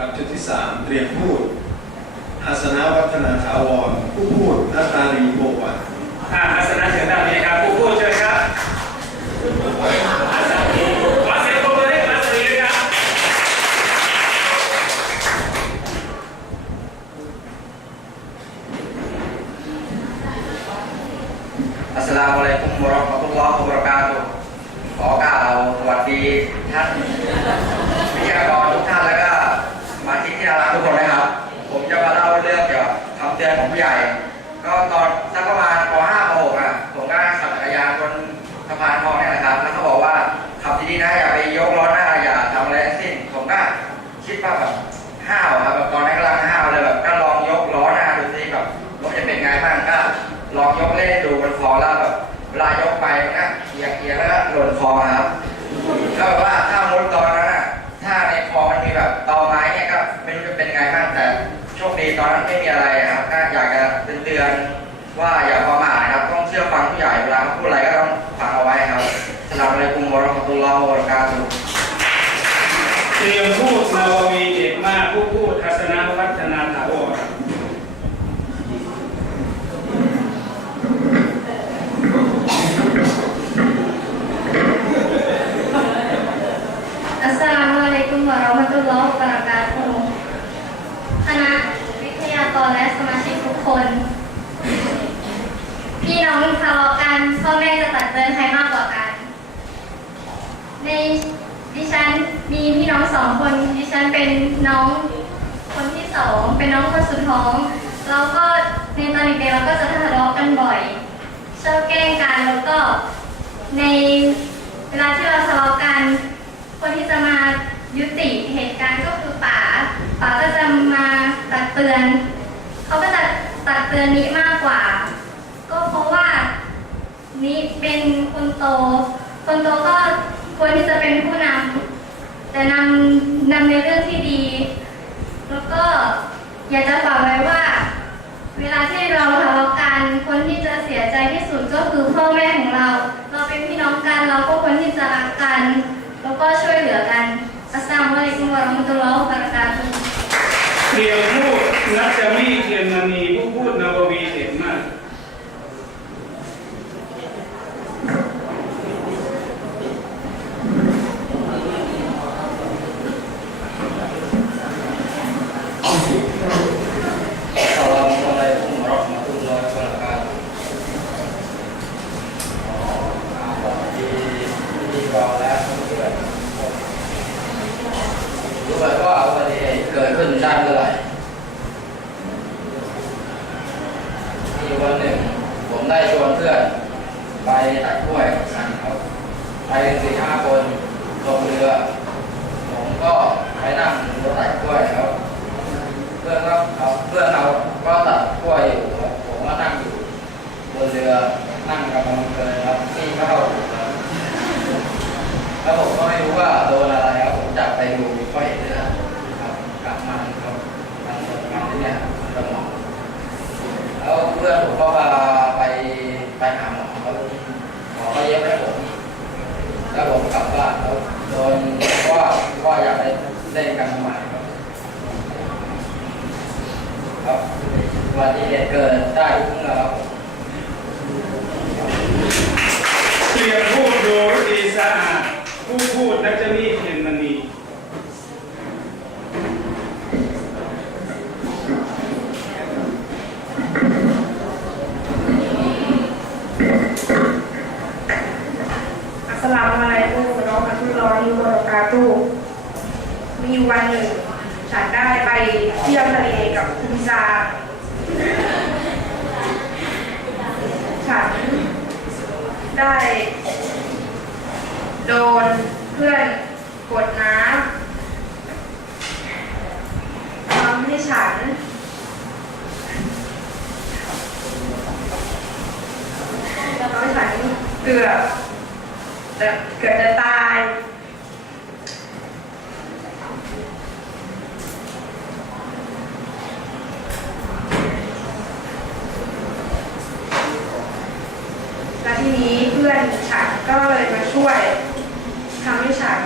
ครับชุดที่สามเตรียมพูดอาสนาวัฒนาถาวรผู้พูดนาตาลีโบวัน อ่าอาสนะเชิญด้านนี้ครับผู้พูดเชิญครับอาสนีขอเสียงปรบมือให้กับอาสนีด้วยครับอัสสลามุอะลัยกุมวะเราะห์มะตุลลอฮ์วะบะเราะกาตุฮ์ขอกล่าวสวัสดีท่าน ว่าอย่าประมาทนะครับต้องเชื่อฟังผู้ใหญ่เวลาเขาพูดอะไรก็ต้องฟังเอาไว้ครับสลามอะลัยกุมวะเราะห์มะตุลลอฮ์วะบะเราะกาตุฮ์เตรียมพูดนาววีเด็กมากผู้พูดอาสนะวัฒนาถาวรอัสสลามุอะลัยกุมวะเราะห์มะตุลลอฮ์วะบะเราะกาตุฮ์คณะวิทยากรและสมาชิกทุกคน พี่น้องทะเลาะกัน พ่อแม่จะตักเตือนใครมากกว่ากัน ในดิฉันมีพี่น้องสองคน ดิฉันเป็นน้องคนที่สองเป็นน้องคนสุดท้อง แล้วก็ในตอนเด็กๆเราก็จะทะเลาะกันบ่อย ชอบแกล้งกันแล้วก็ในเวลาที่เราทะเลาะกัน คนที่จะมายุติเหตุการณ์ก็คือป๋าป๋าก็จะมาตักเตือน เขาก็จะตักเตือนนี้มากกว่า นี้เป็นคนโต คนโตก็ควรที่จะเป็นผู้นำแต่นำนำในเรื่องที่ดี แล้วก็อยากจะฝากไว้ว่า เวลาที่เราทะเลาะกันคนที่จะเสียใจที่สุดก็คือพ่อแม่ของเรา เราเป็นพี่น้องกันเราก็ควรที่จะรักกัน แล้วก็ช่วยเหลือกันอัสสลามุอะลัยกุมวะเราะห์มะตุลลอฮ์วะบะเราะกาตุฮ์เรียมพูดนัจมีเทียนมณีผู้พูดนาววีเด็กมาก Assalamualaikum warahmatullahi wabarakatuh. ดีดีก่อนแล้วเพื่อนรู้ไหมว่าอุบัติเหตุเกิดขึ้นได้เมื่อไหร่มีวันหนึ่ง ผมได้ชวนเพื่อน ไปตัดกล้วยกันครับไปกันสี่ห้าคนลงเรือ ผมก็ไปนั่งรถตัดกล้วยครับ เพื่อนก็เอาเพื่อนเราก็ตัดกล้วย อยู่ครับผมก็นั่งอยู่บนเรือนั่งกำลังเพลินครับนี่เข้าครับแล้วผมก็ไม่รู้ว่าโดนอะไรครับผมจับไปดูก็เห็นเลือครับกลับมาครับมันมันที่เนี่ยสมองแล้วเพื่อนผมก็พาไปไปหาหมอเขาหมอก็เย็บให้ผมแล้วผมกลับบ้านแล้วโดนว่าว่าอยากได้เล่นกันใหม่ครับครับ อุบัติเหตุเกิดได้ทุกเมื่อครับเตรียมพูดโดยดีสะอาดผู้พูดนักจะมีเทียนมณีอัสสลามุอะลัยกุมวะเราะมะตุลลอฮิวะบะเราะกาตุฮ์มีวันหนึ่ง ฉันได้ไปเที่ยวทะเลกับคุณซา ฉันได้โดนเพื่อนกดน้ำทำให้ฉัน ทำให้ฉันเกือบจะเกือบจะตาย และทีนี้เพื่อนฉัน ก็เลยมาช่วยทำให้ฉัน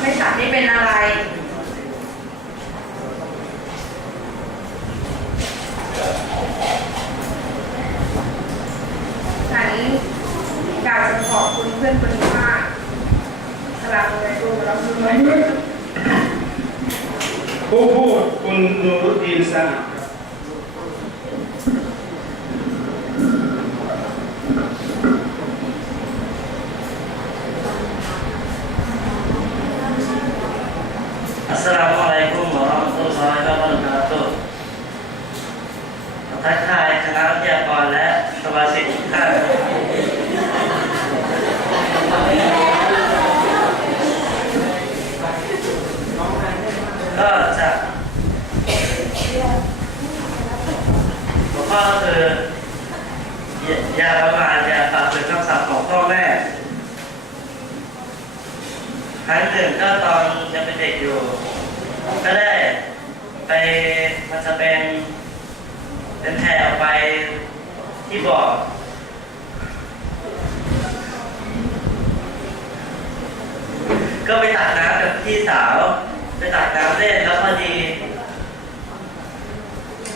ให้ฉันไม่เป็นอะไร ฉันอยากจะขอบคุณเพื่อนคนนี้มากสลับเลยดูแล้วดูเลยผู้พูดคุณนูรุดดีนซาอัสสลา มุอะลัยกุมวะเราะห์มะตุลลอฮิวะบะเราะกาตุฮ์ทักทายคณะวิทยากรและสมาชิกทุกท่านก็จะหัวข้อก็คืออย่าอย่าประมาทอย่าฝ่าฝืนคำสั่งของพ่อแม่ ครั้งหนึ่งก็ตอนยังเป็นเด็กอยู่ ก็ได้ไปมันจะเป็นเป็นแถวไปที่บ่อก็ไปตักน้ำกับพี่สาว ไปตักน้ำเล่นแล้วพอดี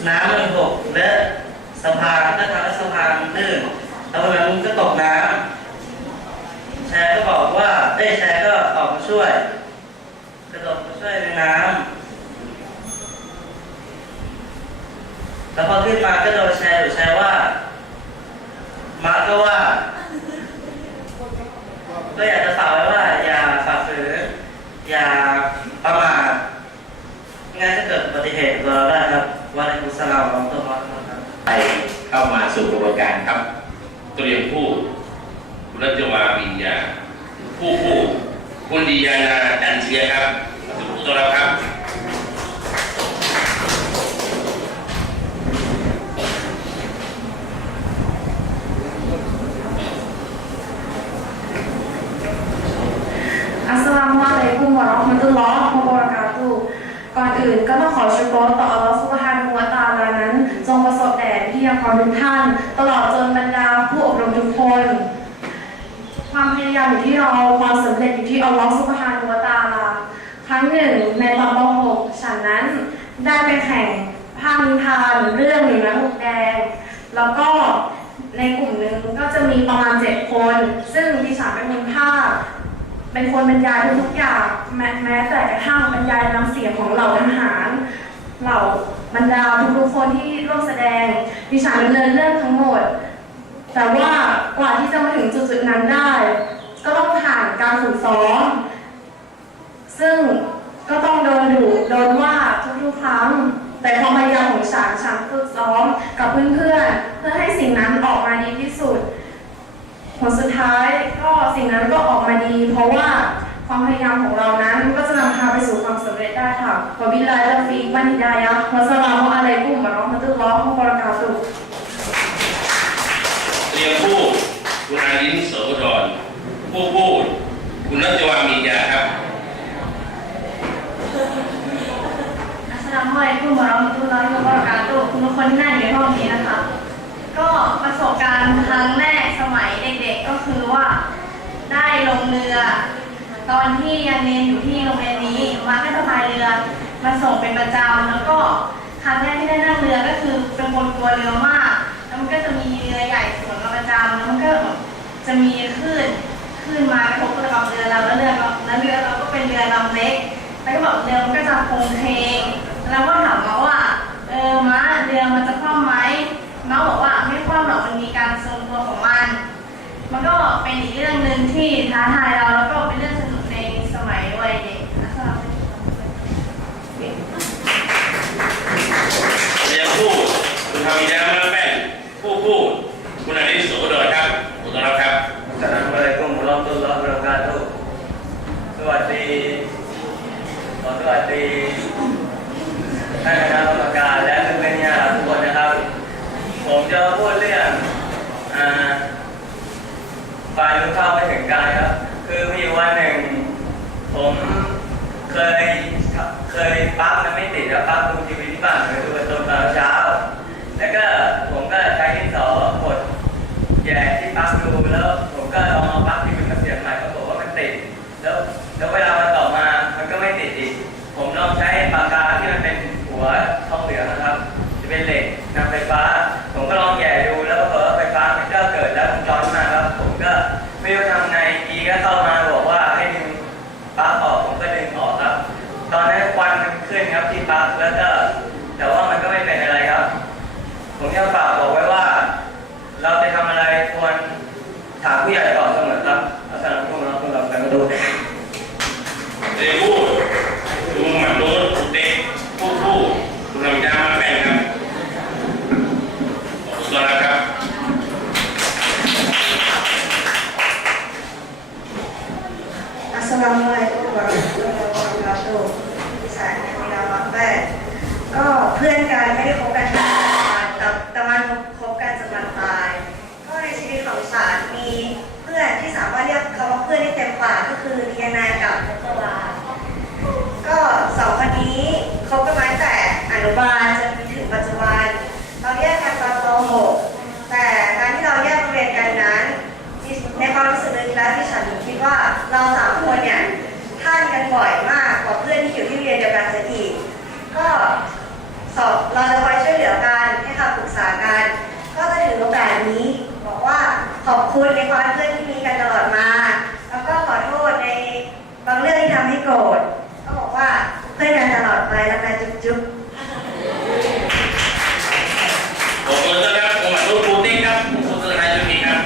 น้ำมันหกและสะพานก็ทำให้สะพานลื่นแล้ววันนั้นก็ตกน้ำแชร์ก็บอกว่าเอ้แชร์ก็ออกมาช่วยกระโดดมาช่วยในน้ำแล้วพอขึ้นมาก็โดนแชร์หรือแชร์ว่าก็ว่า ก็อยากจะฝากไว้ว่า อย่าฝ่าฝืนอย่าประมาทไม่งั้นจะเกิดอุบัติเหตุกับเราได้ครับวะอะลัยกุมสลามวะเราะห์มะตุลลอฮิวะบะเราะกาตุฮ์ ไปเข้ามาสู่กระบวนการครับ เตรียมพูดคุณรัชวาวิญญาผู้พูด คุณดียานาดันเชียครับมาถึงผู้ต้อนรับครับอัสสลามุอะลัยกุมวะเราะห์มะตุลลอฮ์วะบะเราะกาตุก่อนอื่นก็ต้องขอชุกรต่ออัลลอฮฺซุบฮานะฮูวะตะอาลานั้นจงประสบแด่ที่ยังพรทุกท่าน ตลอดจนบรรดาผู้อบรมทุกคนความพ ยายามอยู่ที่เราความสำเร็จอยู่ที่อัลลอฮฺซุบฮานะฮูวะตาลาครั้งหนึ่งในตอนป .6 ฉันนั้นได้ไปแข่งภาคนิทานเรื่องหนูน้อยหกแดง แล้วก็ในกลุ่มหนึ่งก็จะมีประมาณเจ็ดคน ซึ่งดิฉันเป็นคนภาคเป็นคนบรรยายทุกอย่างแม้แม้แต่กระทั่งบรรยายน้ำเสียงของเหล่าทหารเหล่าบรรดาทุกๆคนที่ร่วมแสดงดิฉันดำเนินเรื่องทั้งหมด แต่ว่ากว่าที่จะมาถึงจุดๆนั้นได้ ก็ต้องผ่านการฝึกซ้อม ซึ่งก็ต้องโดนดุโดนว่าทุกๆครั้ง แต่ความพยายามของฉันฉันฝึกซ้อมกับเพื่อนๆ เพื่อให้สิ่งนั้นออกมาดีที่สุด ผลสุดท้ายก็สิ่งนั้นก็ออกมาดี เพราะว่าความพยายามของเรานั้นก็จะนำพาไปสู่ความสำเร็จได้ค่ะวบิลลาฮิตอฟิกวันิดายะฮ์วะสลามุอะลัยกุมวะราะห์มะตุลลอฮ์วะบะเราะกาตุฮ์ ยมพูดคุณอาลินโสดรผู้พูด คุณรัชวาวิญาครับอัสสลามุอะลัยกุมวะเราะห์มะตุลลอฮิวะบะเราะกาตุฮ์คุณทุกคนที่นั่งอยู่ในห้องนี้นะคะ ก็ประสบการณ์ครั้งแรกสมัยเด็กๆก็คือว่าได้ลงเรือ ตอนที่ยังเรียนอยู่ที่โรงเรียนนี้มาก็จะพายเรือมาส่งเป็นประจำแล้วก็ครั้งแรกที่ได้นั่งเรือก็คือเป็นคนกลัวเรือมาก แล้วมันก็จะมี ก็จะมีคลื่นคลื่นมากระทบกับเรือเราแล้วเรือเราแล้วเรือเราก็เป็นเรือลำเล็ก แล้วก็แบบเรือมันก็จะโคงเคงแล้วก็ถามมาว่าเออม้าเรือมันจะคว่ำไหมม้าบอกว่าไม่คว่ำหรอกมันมีการทรงตัวของมัน มันก็เป็นอีกเรื่องหนึ่งที่ท้าทายเราแล้วก็เป็นเรื่องสนุกในสมัยวัยเด็กนะคะเตรียมพูดคุณทาวิญญามาแป้งผู้พูดคุณ อาลินโสดรครับผู้ต้อนรับครับอัสสลามุอะลัยกุมวะเราะห์มะตุลลอฮิวะบะเราะกาตุสวัสดีขอสวัสดีท่านคณะกรรมการและเพื่อนๆญาติทุกคนนะครับ ผมจะพูดเรื่องอ่าฝ่ายรู้เท่าไม่ถึงการครับ คือมีวันหนึ่ง ผมเคยเคยปั๊บมันไม่ติดแล้วปั๊บดูทีวีที่บ้านเลยดูการ์ตูนตอนเช้า แล้วก็ผมก็ใช้ดินสอกด แย่ที่ปลั๊กดูแล้วผมก็ลองมาปลั๊กที่มันมาเสียบใหม่ก็บอกว่ามันติด แล้วแล้วเวลามันต่อมา มันก็ไม่ติด ขึ้นครับที่พักแล้วก็แต่ว่ามันก็ไม่เป็นอะไรครับ ผมอยากฝากบอกไว้ว่า เราจะทำอะไรควร ถามผู้ใหญ่ก่อนเสมอครับอาสาคุณเราคุณเราไปมาดูเสียพูดคุณหมัดโน้ตคุณเต็กผู้พูดคุณลำยามาแบ่งครับขอบคุณต้อนรับครับ Assalamualaikum warahmatullahi wabarakatuh ดิฉันธมิลาวักแปดก็เพื่อนกันไม่ได้คบกันนานแต่แต่มันคบกันจนวันตาย ก็ในชีวิตของฉันมีเพื่อนที่สามารถเรียกคำว่าเพื่อนได้เต็มปากก็คือเรียนนายกับนักวาก็สองคนนี้คบกันมาตั้งแต่อนุบาลจนถึงปัจจุบัน เราแยกกันตอนป .6 แต่การที่เราแยกโรงเรียนกันนั้น ในความรู้สึกลึกแล้วที่ฉันคิดว่าเราสามคนเนี่ยท่านกันบ่อยมากกว่าเพื่อนที่อยู่ที่เรียนเดียวกันจะอีก ก็สอบเราจะคอยช่วยเหลือกันให้คำปรึกษากัน ก็จะถือโอกาสนี้ บอกว่าขอบ คุณในความเพื่อนที่มีกันตลอดมา แล้วก็ขอโทษในบางเรื่องที่ทำให้โกรธก็บอกว่าเพื่อนกันตลอดไปแล้วนะจุ๊บจุ๊บ ขอบคุณต้อนรับคุณหมัดโน้ตคุณเต็กครับคุณสุรชัยจุกีครับ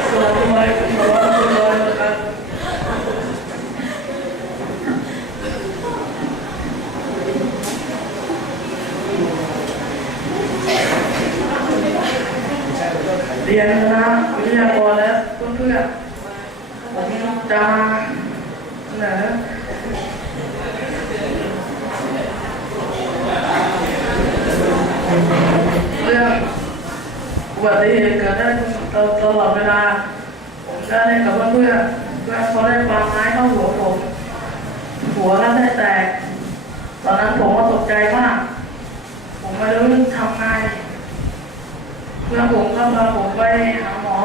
Assalamualaikum warahmatullahi wabarakatuh. เรียนคณะวิทยากรและ เพื่อนๆผมจะมาเสนอเรื่องอุบัติเหตุเกิดได้ตลอดเวลา ผมได้เล่นกับเพื่อนเพื่อนเขาได้วางไม้เข้าหัวผม หัวแล้วได้แตก ตอนนั้นผมก็ตกใจมาก ผมไม่รู้ทำไงเพื่อนผมก็พาผมไปหาหมอ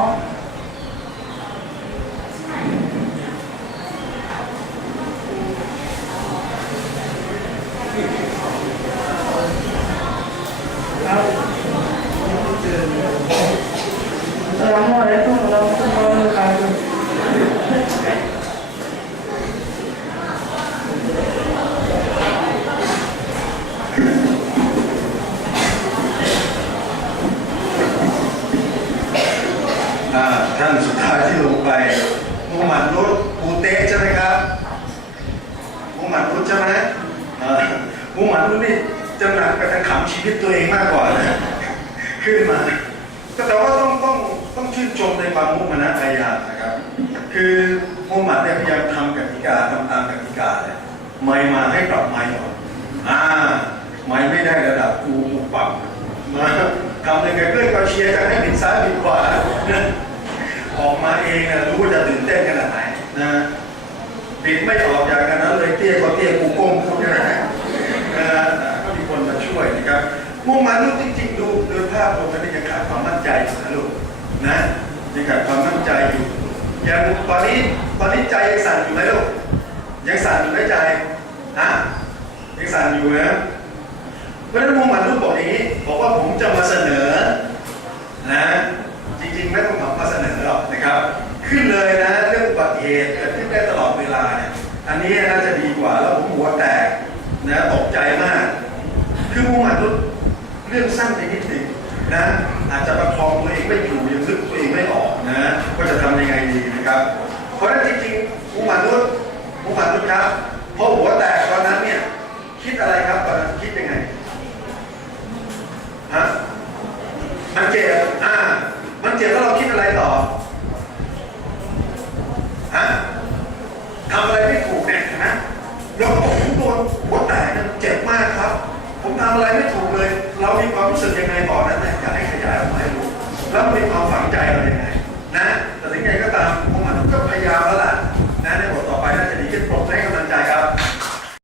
ครับสลามอะลัยกุมวะเราะมะตุลลอฮิวะบะเราะกาตุฮ์ อ่า ท่านสุดท้ายที่ลงไปมูฮัมหมัดรุดปูเตะใช่ไหมครับมูฮัมหมัดรุดใช่ไหมมูฮัมหมัดรุดนี่จะหนักไปทางขำชีวิตตัวเองมากกว่านะขึ้นมาก็แต่ว่าต้องต้องต้องชื่นชมในความมุ่งมั่นพยายามนะครับ คือมูฮัมหมัดเนี่ยพยายามทำกติกาทำตามกติกาเลยไม่มาให้ปรับไม้ก่อนอ่าไม่ไม่ได้ระดับกูกูปรับมาทำยังไงเพื่อนก็เชียร์จะให้ผิดซ้ายผิดขวานะ ออกมาเองนะรู้ว่าจะตื่นเต้นขนาดไหนนะปิดไม่ออกจากกันนั้นเลยเตี้ยก็เตี้ยกูก้มกูเนี่ยนะนะก็มีคนมาช่วยนะครับมุ่งมันลูกจริงๆดูโดยภาพรวมมันยังขาดความมั่นใจอยู่นะลูกนะยังขาดความมั่นใจอยู่ยังตอนนี้ตอนนี้ใจยังสั่นอยู่ไหมลูกยังสั่นอยู่ไหมใจฮะยังสั่นอยู่นะเพราะฉะนั้นมุมมันรูปบอกอย่างนี้ บอกว่าผมจะมาเสนอนะจริงๆไม่ต้องทำมาเสนอ หรอกนะครับ ขึ้นเลยนะเรื่องอุบัติเหตุเกิดขึ้นได้ตลอดเวลาเนี่ยอันนี้น่าจะดีกว่าแล้วผมหัวแตกนะตกใจมาก คือมุมมันรูปเรื่องสั้นไปนิดหนึ่งนะอาจจะประคองตัวเองไม่อยู่ยังนึกตัวเองไม่ออกนะว่าจะทำยังไงดีนะครับ เพราะฉะนั้นจริงๆมุมมันรูปมุมมันรูปครับพอหัวแตกตอนนั้นเนี่ยคิดอะไรครับตอนนั้น ต่อนั้นเนี่ยอยากให้ขยายออกมาให้รู้แล้วมันมีความฝังใจเรายังไงนะไง